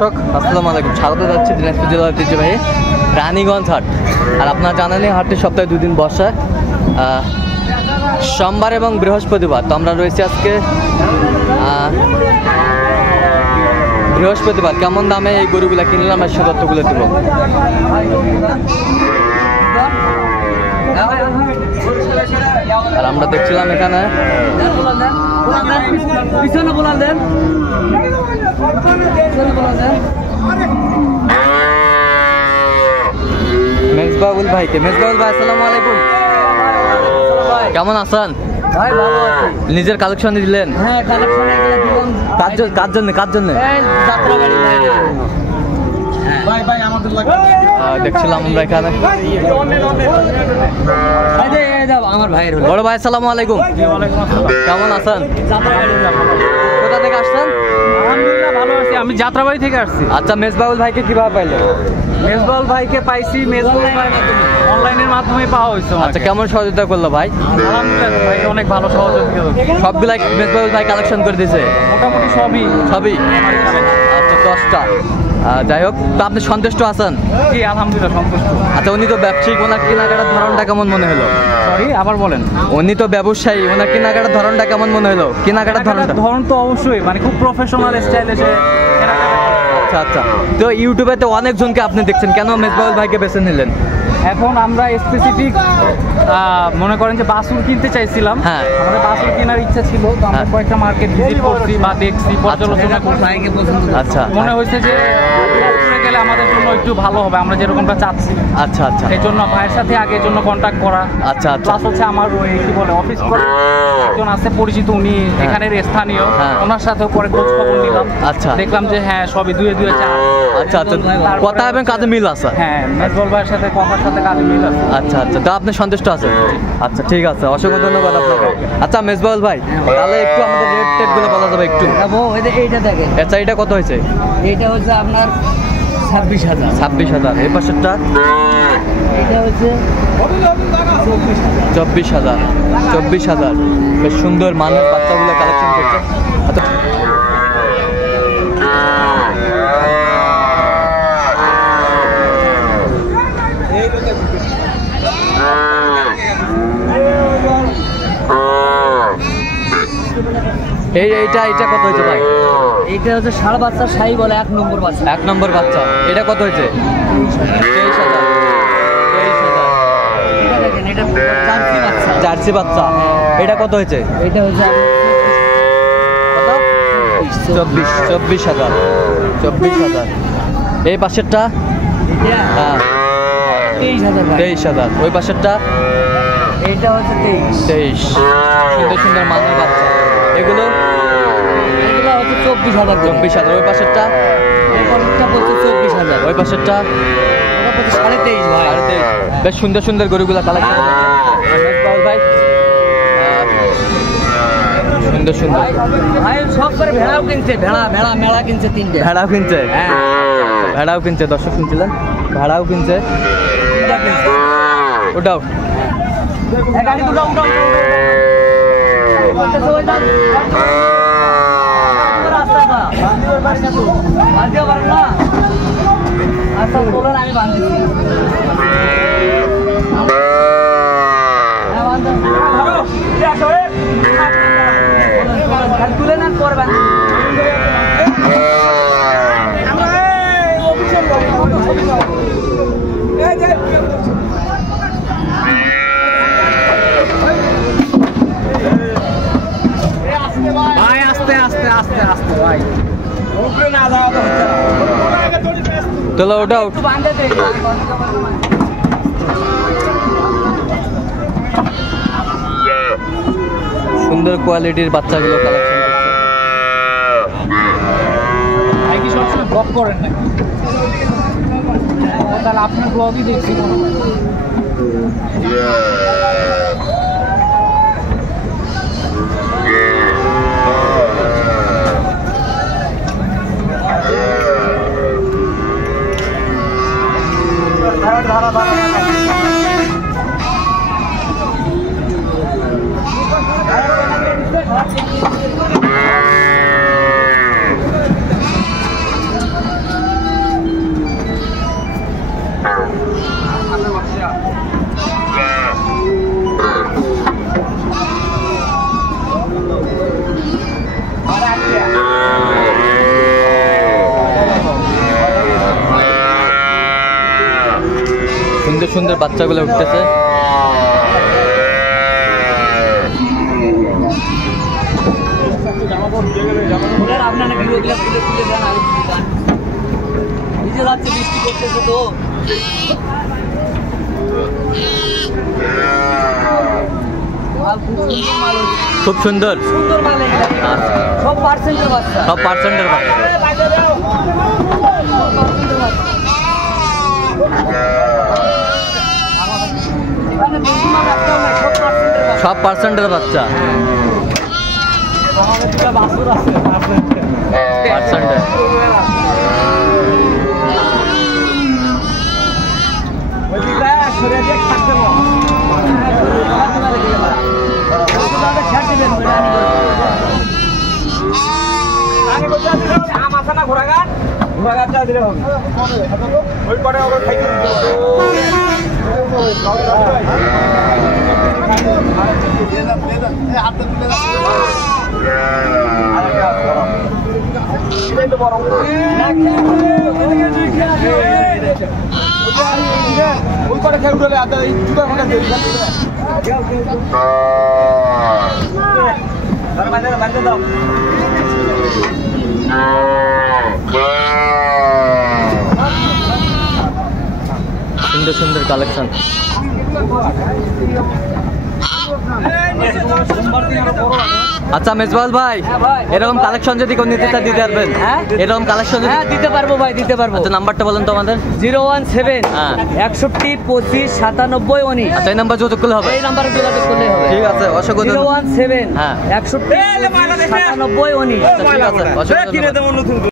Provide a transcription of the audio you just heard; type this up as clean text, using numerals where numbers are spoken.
দর্শক আসসালামু আলাইকুম, স্বাগত যাচ্ছি দিনাজপুর জেলার ঐতিহ্যবাহী রানীগঞ্জ হাট। আর আপনারা জানেনই হাটটি সপ্তাহে 2 দিন বসে, সোমবার এবং বৃহস্পতিবার। তো আমরা রয়েছি আজকে বৃহস্পতিবার। কেমন দামে এই গরুগুলা কিনলাম আমরা সে তথ্যগুলো দেবো। আর আমরা দেখছিলাম এখানে মেজবাউল ভাইকে। মেজবাউল ভাই আসসালামু আলাইকুম, কেমন আছেন? ভাই ভালো আছি। নিজের কালেকশন দিলেন? হ্যাঁ কালেকশন দিলাম। কার জন্য? যাত্রা গাড়ি ভাই ভাই আমাদের লাগবে। দেখছিলাম আমরা এখানে আমার ভাইয়ের বড় ভাই আসসালামু আলাইকুম, কেমন আছেন? কোথা থেকে আসছেন? আলহামদুলিল্লাহ ভালো আছি, আমি যাত্রাবাড়ি থেকে আসছি। আচ্ছা, মেজবাউল ভাইকে কিভাবে পাইলেন? মেজবাউল ভাইকে পাইছি অনলাইনের মাধ্যমে পাওয়া হয়েছে। আচ্ছা, কেমন সহযোগিতা করলো ভাই? আলহামদুলিল্লাহ ভাই অনেক ভালো সহযোগিতা। সবগুলাই মেজবাউল ভাই কালেকশন করে দিয়েছে? মোটামুটি সবই। আচ্ছা 10টা। যাই হোক, তো আপনি সন্তুষ্ট আছেন? জি আলহামদুলিল্লাহ সন্তুষ্ট। আচ্ছা, উনি তো ব্যবসায়িক, ওনার কেনাকাটার ধরনটা কেমন মনে হলো? সরি আবার বলেন। উনি তো ব্যবসায়ী, ওনার কেনাকাটার ধরনটা কেমন মনে হলো? কেনাকাটার ধরন তো অবশ্যই মানে খুব প্রফেশনাল স্টাইলে সে কেনাকাটা। আচ্ছা, তো ইউটিউবে তো অনেকজনকে আপনি দেখছেন, কেন মেজবাউল ভাইকে বেছে নিলেন? এখন আমরা স্পেসিফিক মনে করেন যে বাছুর কিনতে চাইছিলাম। হ্যাঁ, আমাদের বাছুর কেনার ইচ্ছা ছিল, তো আমরা কয়েকটা মার্কেট ভিজিট করছি বা দেখছি, পর্যালোচনা করছি। আচ্ছা, মনে হয়েছে যে গেলে আমাদের জন্য একটু ভালো হবে, আমরা যেরকমটা চাচ্ছি। আচ্ছা আচ্ছা, এই জন্য ভাইয়ের সাথে আগের জন্য কন্ট্যাক্ট করা। আচ্ছা আচ্ছা, প্লাস হচ্ছে আমার ওই কি বলে অফিস করে একজন আছে পরিচিত, উনি এখানের স্থানীয়, ওনার সাথেও পরে খোঁজ খবর নিলাম। আচ্ছা, দেখলাম যে হ্যাঁ সবই দুয়ে 4। আচ্ছা আচ্ছা, কথা এবং কাজে মিল আছে। হ্যাঁ মেজবাউল ভাইয়ের সাথে কথার সাথে কাজে মিল আছে। আচ্ছা আচ্ছা, তো আপনি সন্তুষ্ট আছেন? আচ্ছা ঠিক আছে, অসংখ্য ধন্যবাদ আপনাকে। আচ্ছা মেজবাউল ভাই, তাহলে একটু আমাদের রেট গুলো বলা যাবে একটু? এইটা দেখেন। আচ্ছা, এটা কত হয়েছে? এটা হচ্ছে আপনার 26,000। 26,000। এই পাশেরটা? এটা হচ্ছে 24,000। 24,000। বেশ সুন্দর মানের বাচ্চাগুলো কালেকশন করছে। আচ্ছা, এইটা কত হয়েছে ভাই? এইটা হচ্ছে ষাঁড় বাচ্চা, শাহী বলে 1 নম্বর বাচ্চা। 1 নম্বর বাচ্চা। এটা কত হয়েছে? 23,000। 23,000। জার্সি বাচ্চা। এটা কত হয়েছে? এটা হচ্ছে কত? 24,000। 24,000। এই পাশেরটা? হ্যাঁ 23,000। 23,000। ওই পাশেরটা? এটা হচ্ছে 23। সুন্দর সুন্দর মানের বাচ্চা। এগুলো হচ্ছে 24,000। 24,000। ওই পাশেরটা? এটা হচ্ছে 24,000। ওই পাশেরটা? ওটা হচ্ছে 23,500 ভাই। 23,500। বেশ সুন্দর সুন্দর গরুগুলা কালেকশন ভাই, সুন্দর সুন্দর। ভাই সব করে ভেড়াও কিনছে, মেলা কিনছে 3টে। ভেড়াও কিনছে? হ্যাঁ ভেড়াও কিনছে, দর্শক শুনছিলেন, ভেড়াও কিনছে। ওটাও গাড়ি দুটো উঠাও। আমি বাঁধতেছি। তুলে নেন পরে বাঁধ। ভাই আস্তে আস্তে আস্তে আস্তে ভাই, তোলা ওটাও। সুন্দর কোয়ালিটির বাচ্চাগুলো কালেকশন করছে। ভাই কি সবসময় ব্লগ করেন না? তাহলে আপনার ব্লগই দেখছি মনে হয়। সুন্দর বাচ্চাগুলো উঠতেছে। খুব সুন্দর, সব পার্সেন্টের বাচ্চা। সব পার্সেন্টের বাচ্চা। সব পার্সেন্টের বাচ্চা। পার্সেন্টের সুন্দর সুন্দর কালেকশন। আচ্ছা মেজবাউল ভাই, এরকম কালেকশন যদি কেউ নিতে চায় দিতে পারবেন? এরকম কালেকশন যদি দিতে পারবো ভাই, দিতে পারবো। আচ্ছা নাম্বারটা বলেন তো আমাদের। 017 61 25 97 19। আচ্ছা এই নাম্বার যোগাযোগ করলে হবে? এই নাম্বারে যোগাযোগ করলে হবে। ঠিক আছে, অসংখ্য ধন্যবাদ। 017 61 25 97 19। আচ্ছা ঠিক আছে, অসংখ্য ধন্যবাদ।